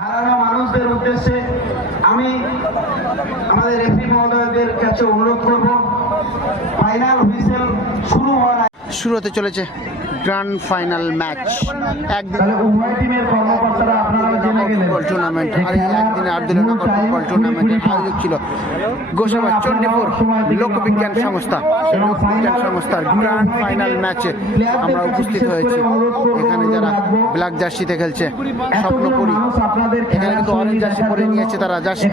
হারানো মানুষদের উদ্দেশ্যে আমি আমাদের এপি মহোদয়দের কাছে অনুরোধ করব ফাইনাল হুইসেল শুরু হওয়ার শুরু হতে চলেছে। গ্র্যান্ড ফাইনাল ম্যাচ একদিন ফুটবল টুর্নামেন্ট আর খেলার একদিনে আর্দুল মূল ফুটবল টুর্নামেন্টের আয়োজক ছিল। গোসাবা চণ্ডীপুর লোকবিজ্ঞান সংস্থা। সেই লোকবিজ্ঞান সংস্থার গ্র্যান্ড ফাইনাল ম্যাচে আমরা উপস্থিত হয়েছি। এখানে যারা ব্ল্যাক জার্সিতে খেলছে স্বপ্নপুরি এখানে কিন্তু অরেঞ্জ জার্সি পরে নিয়েছে তারা। জার্সি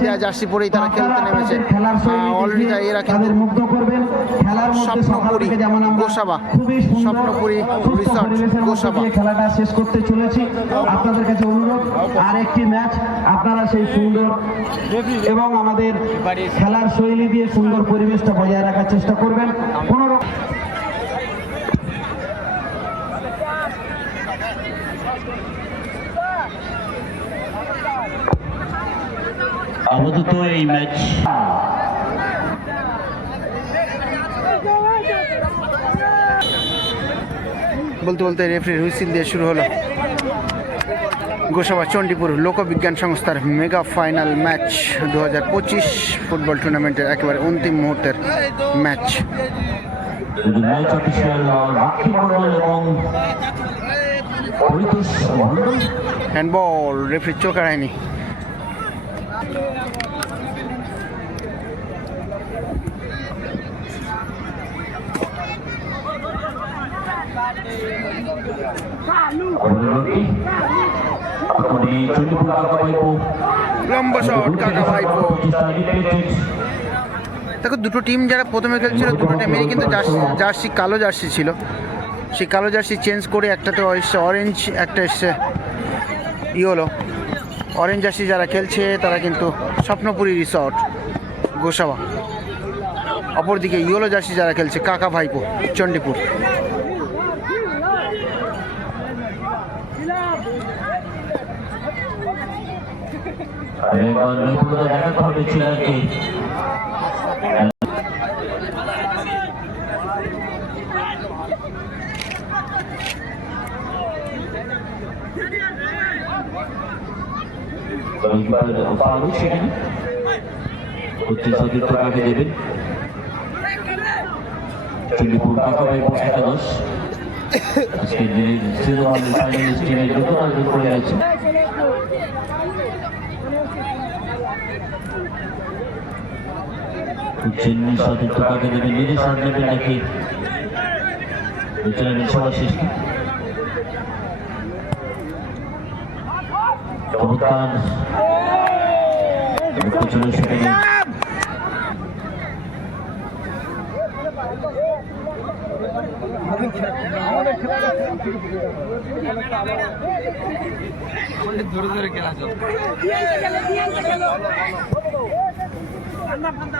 দেওয়া জার্সি পরেই তারা খেলতে নেমেছে। অলরেডি এরা কিন্তু মুগ্ধ করবেন। খেলার স্বপ্নপুরি গোসাবা স্বপ্নপুরি রিসর্ট গোসাবা। খেলাটা শেষ করতে চলেছি। আপনাদের কাছে অনুরোধ আর একটি ম্যাচ আপনারা সেই সুন্দর এবং আমাদের খেলার শৈলী দিয়ে সুন্দর পরিবেশটা বজায় রাখার চেষ্টা করবেন। কোনো আপাতত এই ম্যাচ বলতে বলতে রেফারি হুইসিল দিয়ে শুরু হলো। গোসাবা চণ্ডীপুর লোকবিজ্ঞান সংস্থার মেগা ফাইনাল ম্যাচ দু হাজার পঁচিশ ফুটবল টুর্নামেন্টের একেবারে অন্তিম মুহূর্তের ম্যাচ হ্যান্ডবল রেফারি চোখ হারায়নি ভাইপো। দেখো, দুটো টিম যারা প্রথমে খেলছিল, দুটো টিমেরই কিন্তু জার্সি জার্সি, কালো জার্সি ছিল। সেই কালো জার্সি চেঞ্জ করে একটাতে এসছে অরেঞ্জ একটা এসছে ইয়েলো অরেঞ্জ জার্সি যারা খেলছে, তারা কিন্তু স্বপ্নপুরী রিসর্ট গোসাবা। অপরদিকে ইয়েলো জার্সি যারা খেলছে, কাকা ভাইপো, চণ্ডীপুর। এবার নৈপুণ্যতা দেখাতে হবে কাকে দেবেন। চণ্ডীপুর কাকা ভাই একাদশ আজকে সিজন ফাইনালিস্ট টিমের দুটো করে আছে চেন্নাই সতীর্থ কাকে দেবেন নিজে সাথ নেবেন নাকি? বিচারের সবার এবং ব্যাটিং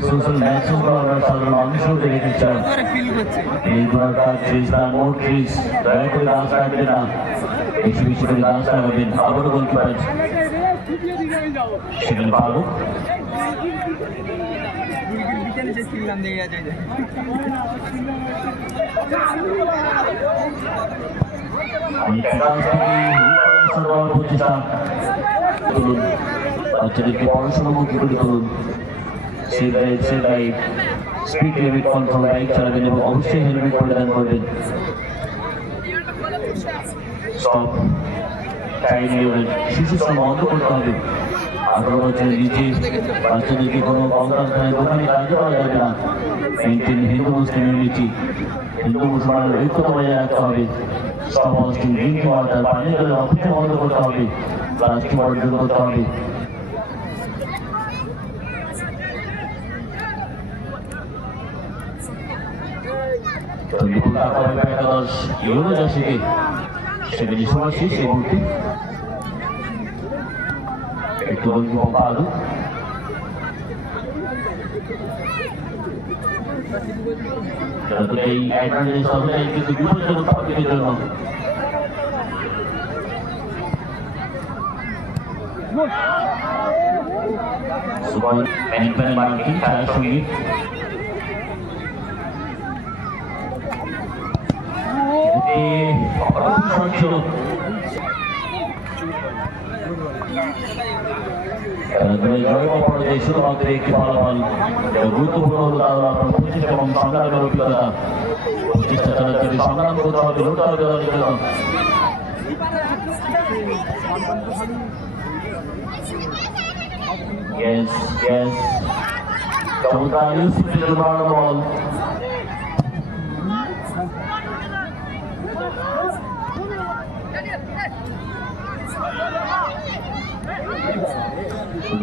সোশ্যাল ম্যাচগুলো আমরা সাধারণ মানুষও রেখেছিলাম এই ধরনের কাজ ট্রিজ না নো ট্রিজ দয়া করে গাছ কাটবেন না। বেশি বেশি করে গাছ লাগাবেন। আবারও গোলকিপার সেখানে থেকে প্রচেষ্টা বাচ্চাদেরকে পড়াশোনামুখী করে তুলুন drive safe ride speed limit control bike অবশ্যই হেলমেট পরিধান করবেন। স্টপ টাইম করতে হবে। আঠারো বছরের না। Maintain Hindu Muslim unity Hindu মুসলমানের ঐক্যতা বজায় রাখতে হবে। স্টপ হস্টিং অপচয় বন্ধ করতে হবে। প্লাস্টিক বর্জন করতে হবে। পাবে একাদশ ইউরো জার্সিতে সেখানে সময় শেষ এই মুহূর্তে একটু রঞ্জিত পালু যাতে এই অ্যাডভান্টেজ সবটাই কিন্তু বিপজ্জনক পাখিদের জন্য সুপার প্যান প্যান মার্কিং খেলার সঙ্গে শুধুমাত্র একটি ফলাফল গুরুত্বপূর্ণ হলো তা হলো আপনার প্রচেষ্টা এবং সংগ্রামের অভিজ্ঞতা সংগ্রাম করতে হবে লড়তে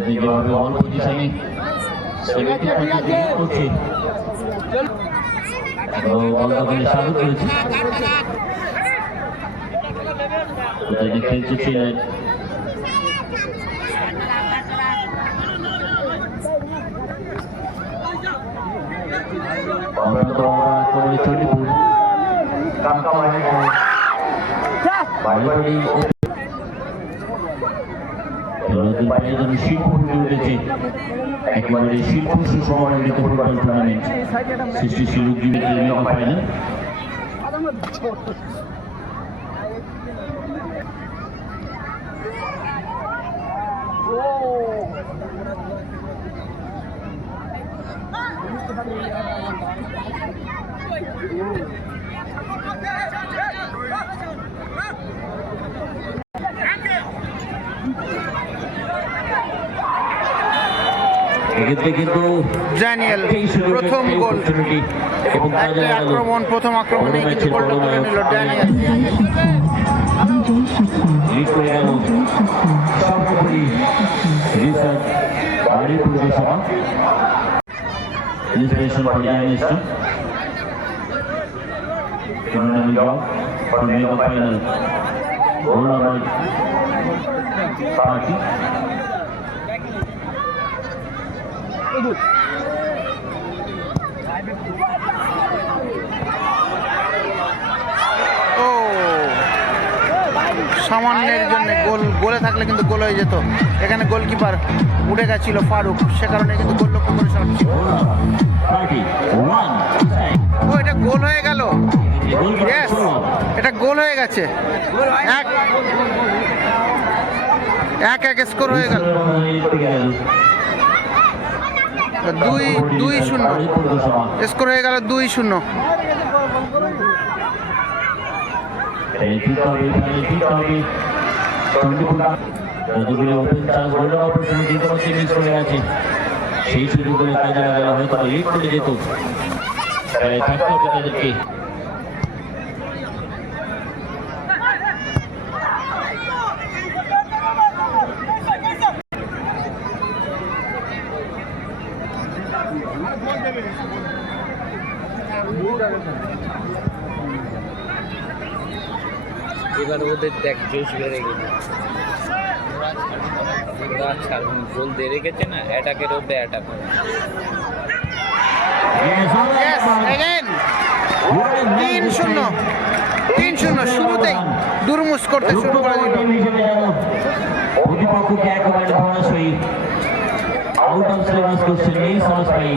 যেভাবে অল পজিশনে সেভেন্টি থার্টি করছে দখলে স্বাগত করেছে কোথায় খেলছে ছিলেন আমরা করে চণ্ডীপুর কামকা বাড়ি বাইরে যেন শিল্প ফুটে উঠেছে একেবারে শিল্প সুসমন্বিত ফুটবল টুর্নামেন্ট সৃষ্টি সুযোগ জীবিত ফাইনাল এক্ষেত্রে কিন্তু ড্যানিয়েল প্রথম গোল। এবং একটা আক্রমণ প্রথম আক্রমণে কিন্তু গোলটা তুলে নিল ড্যানিয়েল। করে সর্বোপরি ও, সামান্যের জন্য গোল, গোলে থাকলে কিন্তু গোল হয়ে যেত। এখানে গোলকিপার উঠে গেছিল ফারুক, সে কারণে কিন্তু গোল লক্ষ্য করে ও, এটা গোল হয়ে গেল? এটা গোল হয়ে গেছে। এক এক এক স্কোর হয়ে গেল। দুই দুই শূন্য স্কোর হয়ে গেল দুই শূন্য সেই সুযোগগুলো কাজে লাগানো হয়তো লিড করে যেত থাকতে হবে তাদেরকে এবার ওদের দেখ জোশ বেড়ে গেছে। ওরা ছাড়ুন গোল দিয়ে রেখেছে না অ্যাটাকের ওপরে অ্যাটাক Yes, তিন শূন্য। তিন শূন্য শুরুতেই দুরমুস করতে শুরু করে দিল। প্রতিপক্ষকে একেবারে ধরাশয়ী। আউট অফ সিলেবাস করছেন এই সহজপাই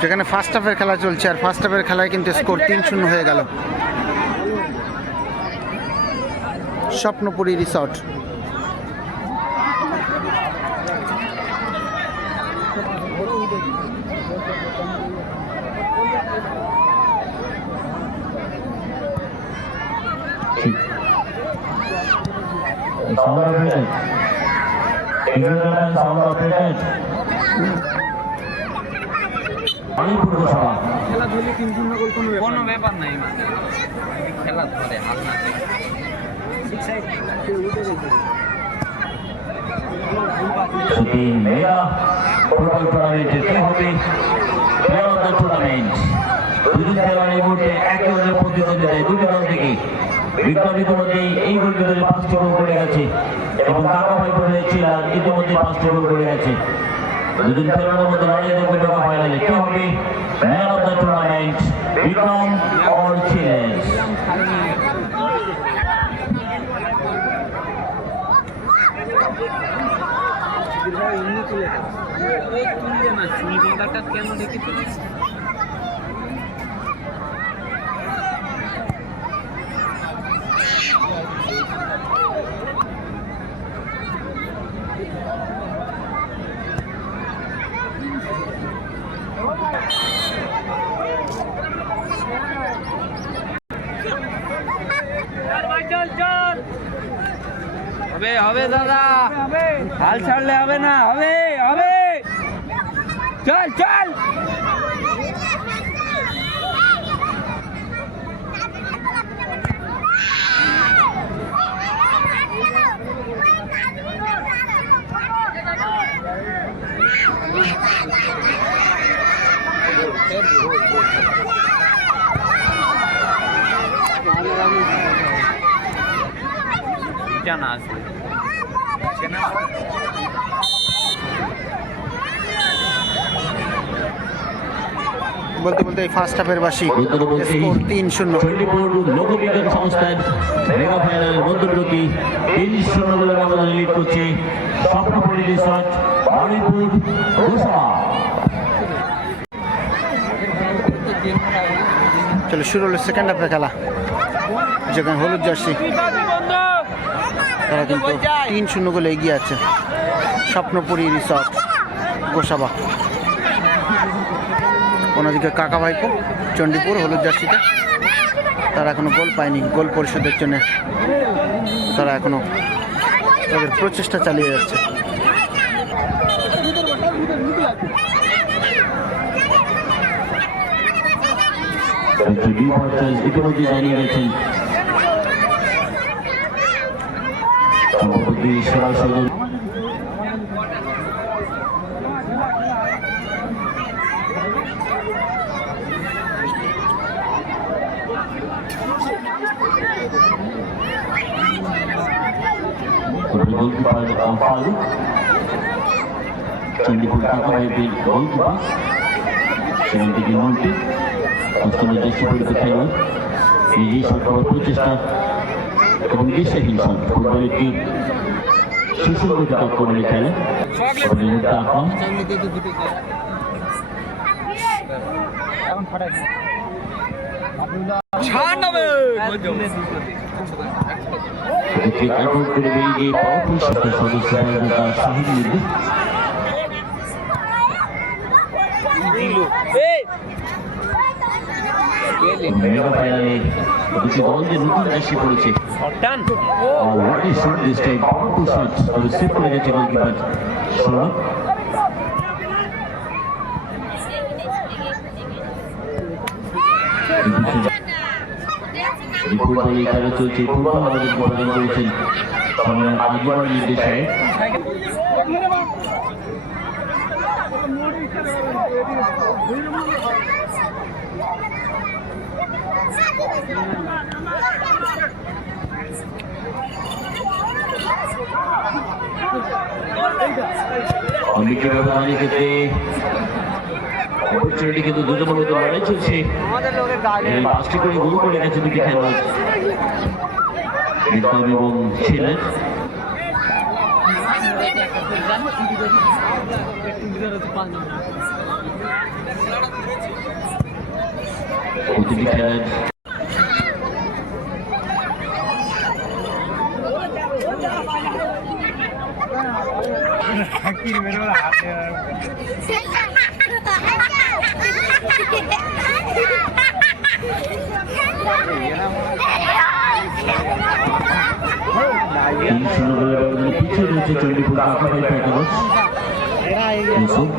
যেখানে ফার্স্ট হাফের খেলা চলছে আর ফার্স্ট হাফের খেলায় কিন্তু স্কোর তিন শূন্য হয়ে গেল। স্বপ্নপুরী রিসর্ট। অনেক পূর্বসভা কোনো ব্যাপার নাই মানে। খেলা ধরে হাল না। সেটি মেগা ফুটবল টুর্নামেন্টের কি হবে? টুর্নামেন্ট এই মুহূর্তে একে অন্যের প্রতিদ্বন্দ্বিতায় দুটি দল থেকে বিক্রম ইতিমধ্যেই এই গোল ভিতরে পাঁচটি গোল করে গেছে। এবং মধ্যে লড়াই দেখবে কে হবে? Man of tournament Bikram or ছিলেশ হবে হবে দাদা। হাল ছাড়লে হবে না হবে। হবে চল চল জানা আছে বলতে বলতে এই ফার্স্ট হাফের বাসি। স্কোর তিন শূন্য। চণ্ডীপুর লোকবিজ্ঞান সংস্থার মেগা ফাইনালের মধ্যপ্রতি তিন শূন্য বলে ব্যবধানে লিড করছে স্বপ্নপুরী রিসর্ট বারুইপুর গোসা। চলো শুরু হলো সেকেন্ড হাফের খেলা। যেখানে হলুদ জার্সি। তারা কিন্তু তিন শূন্য গোলে এগিয়ে আছে। স্বপ্নপুরী রিসর্ট গোসাবা। অন্যদিকে কাকা ভাইপো চণ্ডীপুর, হলুদ জার্সিতে। তারা এখনও গোল পায়নি, গোল পরিশোধের জন্য তারা এখনও তাদের প্রচেষ্টা চালিয়ে যাচ্ছে। সরাসরি চণ্ডীপুর টাকা ভাইপের গোলকিপার সেখান থেকে মন্ত্রী অষ্টম দেশে পরিচিত খেলোয়াড় নিজেই করার প্রচেষ্টা এবং দিশাহীন শট ফুটবল একটি সুসংগঠিত আক্রমণের খেলা সবাই মুহূর্তে আক্রমণ এদিকে আক্রমণ করে বেরিয়ে পাওয়ারফুল শটের সদস্য তার শাহিদ মির্জা মেগা ফাইনালে দুটি দল যে নতুন এসে পড়েছে। What is shot this time powerful shot তবে সেভ করে গেছে গোলকিপার সৌরভ এই ফুটবল এই খেলা চলছে ফুটবল আমাদের প্রদান করেছেন সম্রাট আগবার নির্দেশনে অনেকের ব্যবধানের ক্ষেত্রে অপরচুনিটি কিন্তু দুজনের মধ্যে লড়াই চলছে। পাঁচটি করে গোল করে গেছে দুটি খেলোয়াড়। এবং ছিলেন প্রতিটি খেলায় তিন শূন্য গোলের ব্যবধানে পিছিয়ে রয়েছে চণ্ডীপুর কাকাবাই প্যাটাগস ইউসুফ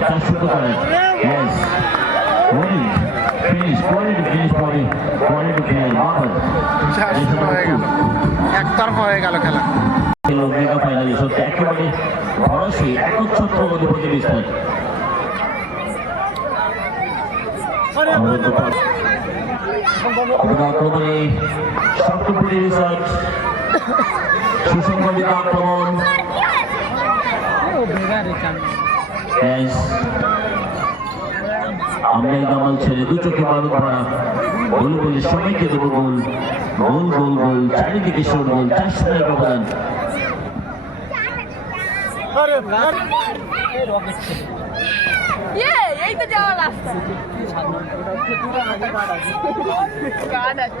চারশো ইয়েস একতরফা হয়ে গেল খেলা মেগা ফাইনালে সত্যি একেবারে ভরসে একচ্ছত্র অধিপতি বিস্তার আক্রমণে সপ্তপুরি রিসার্চ সুসংগঠিত আক্রমণ আমরা এই দামাল ছেড়ে দু চোখে বালু ভরা গোল বলে সবাইকে দেবো গোল গোল গোল গোল চারিদিকে শোর গোল চার শূন্যের ব্যবধান ইয়ে এই তো যাওয়া রাস্তা গান আছে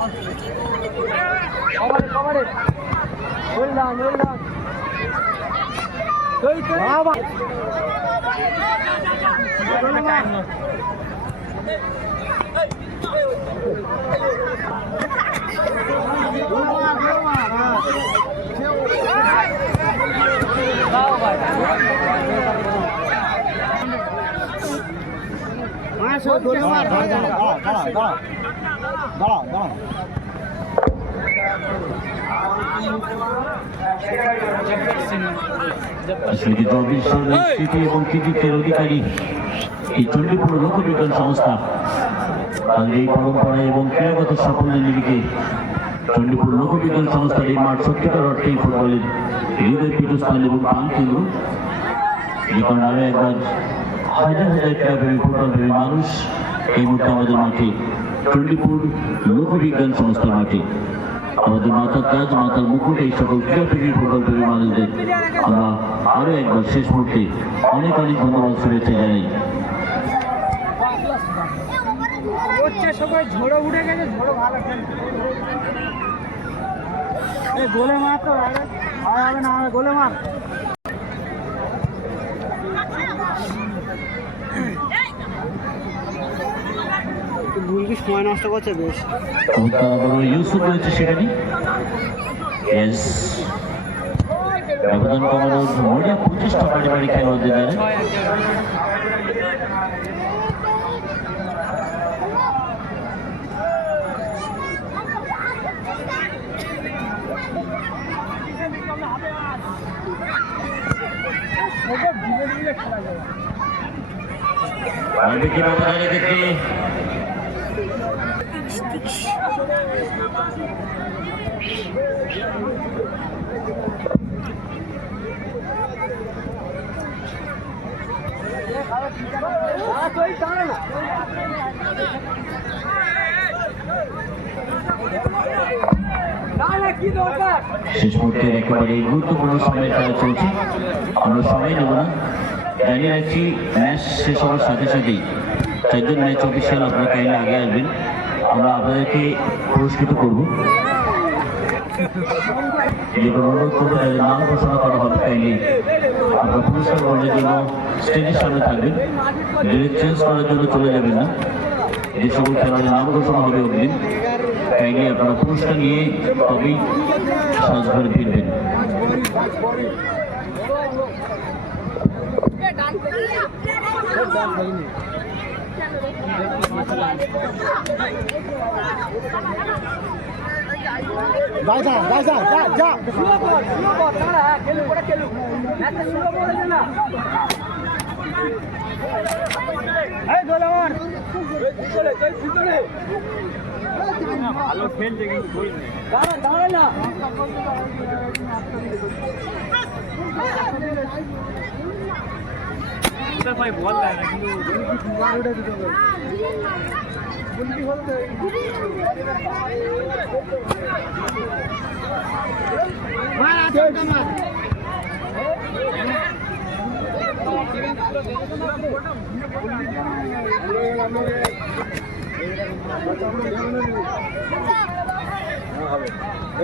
ও সারা। স্মৃতি চব্বিশের স্মৃতি এবং কৃতিত্বের অধিকারী এই চণ্ডীপুর লোকবিজ্ঞান সংস্থা। তাদের এই পরম্পরা এবং ক্রীড়াগত সাফল্যের নিরিখে চণ্ডীপুর লোকবিজ্ঞান সংস্থার এই মাঠ সত্যিকার অর্থেই ফুটবলের হৃদয় পীঠস্থান এবং প্রাণ কেন্দ্র। যে কারণে আরও একবার হাজার হাজার ক্রীড়াপ্রেমী ফুটবলপ্রেমী মানুষ এই মুহূর্তে আমাদের মাঠে চণ্ডীপুর লোকবিজ্ঞান সংস্থার মাঠে। আমাদের মাথার তাজ মাথার মুকুট, এই সকল ক্রীড়াপ্রেমী ফুটবলপ্রেমী মানুষদের আমরা আরও একবার শেষ মুহূর্তে অনেক অনেক ধন্যবাদ, শুভেচ্ছা জানাই। গোলে মার তো গোলে মার। মুরগি সময় নষ্ট করছে? বেশ। ইউসুফ রয়েছে সেখানে। ইয়েস ব্যবধান কমানোর মজা প্রচেষ্টা পারিবারিক খেলোয়াড়দের ব্যবধানের ক্ষেত্রে শেষ মুহূর্তে একেবারে গুরুত্বপূর্ণ সময়ের খেলা চলছে। আমরা সময় নেব না। জানিয়ে রাখছি, ম্যাচ শেষ হওয়ার সাথে সাথেই চারজন ম্যাচ অফিসিয়াল আপনারা কাইন্ডলি আগে আসবেন। আমরা আপনাদেরকে পুরস্কৃত করব। নাম ঘোষণা করা হবে কাইন্ডলি আপনারা পুরস্কার গ্রহণের জন্য স্টেজের সামনে থাকবেন। ডিরেক্ট চেঞ্জ করার জন্য চলে যাবেন না যে সকল খেলোয়াড়ের নাম ঘোষণা হবে অগ্রিম। কাইন্ডলি আপনারা পুরস্কার নিয়ে তবেই সাজঘরে ফিরবেন। যা যা যা যা যা শুরু কর শুরু কর দাঁড়া খেলু করে খেলু ম্যাচটা শুরু করে দে না এই গোল আমার চলে চল চলে ভালো খেলছে কিন্তু গোল নেই। দাঁড়া দাঁড়া না। ভাই বল না কিন্তু হবে? মার আচমকা মার